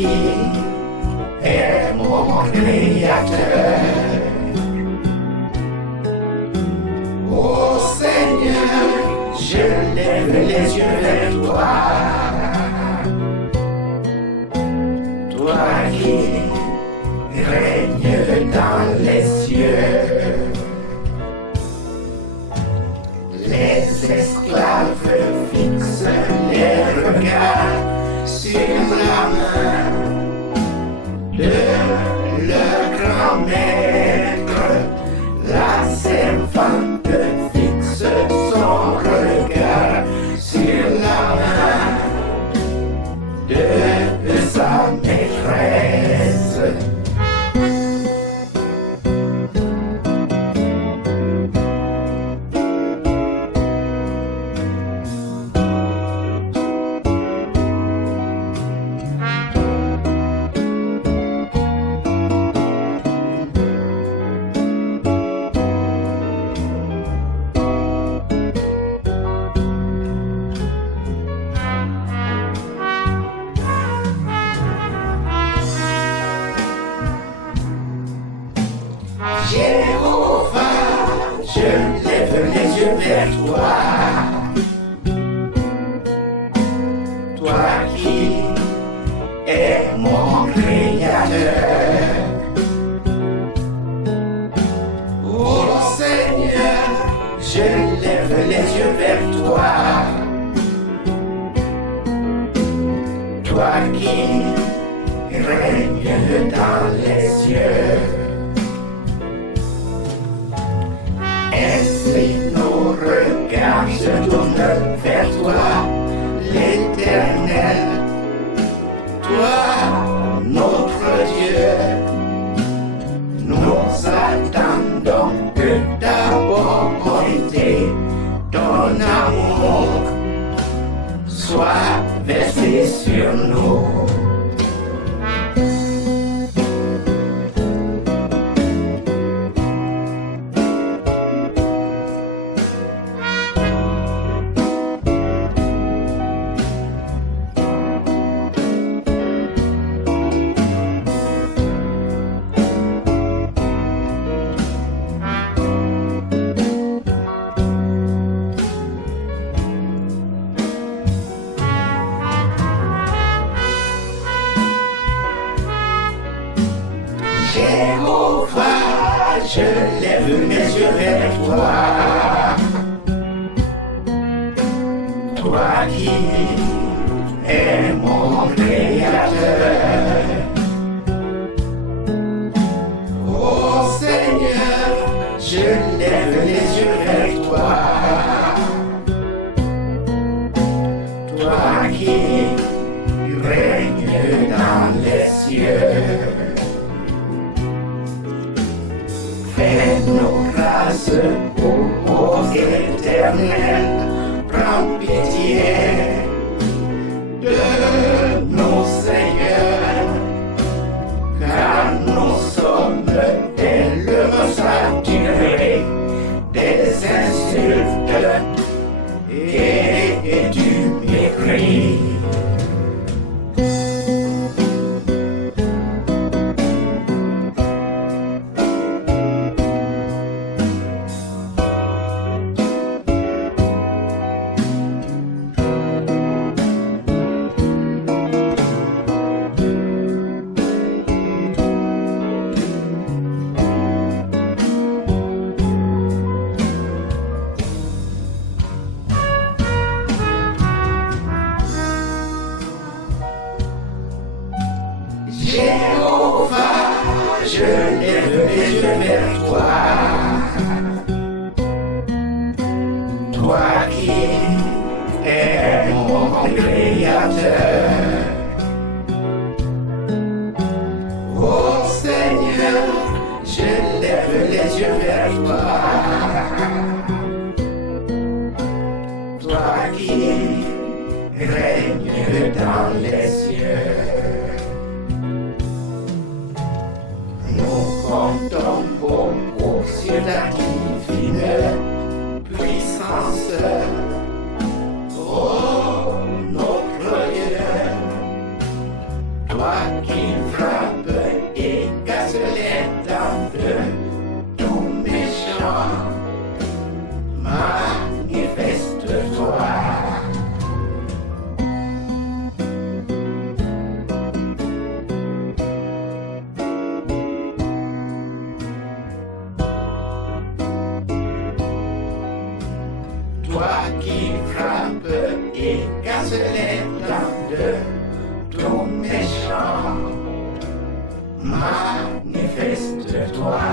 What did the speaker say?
qui est mon créateur. Ô Seigneur, je lève les yeux vers toi. Toi qui règnes dans les cieux. Les esclaves fixent les regards sur la main de leur grand maître. La servante fixe son regard sur la main de sa maîtresse. Jéhovah, je lève les yeux vers toi. Toi qui es mon créateur. Oh Seigneur, je lève les yeux vers toi. Toi qui règnes dans les cieux. Ainsi nos regards se tournent vers toi, l'Éternel. Toi, notre Dieu, nous attendons que ta bonté, ton amour soit versé sur nous. Jéhovah, je lève mes yeux vers toi. Toi qui es mon créateur. Oh Seigneur, je lève les yeux vers toi. Toi qui règnes dans les cieux. Fais-nous grâce, ô Éternel, prends pitié de nous, Seigneur, car nous sommes tellement saturés des insultes et du mépris. Jéhovah, je lève les yeux vers toi. Toi qui es mon créateur. Oh Seigneur, je lève les yeux vers toi. Toi qui règnes dans les cieux. Nous comptons beaucoup toi qui frappes et casse les dents de tout méchant, manifeste-toi. Toi qui frappes et casse les dents de tout méchant, manifeste-toi.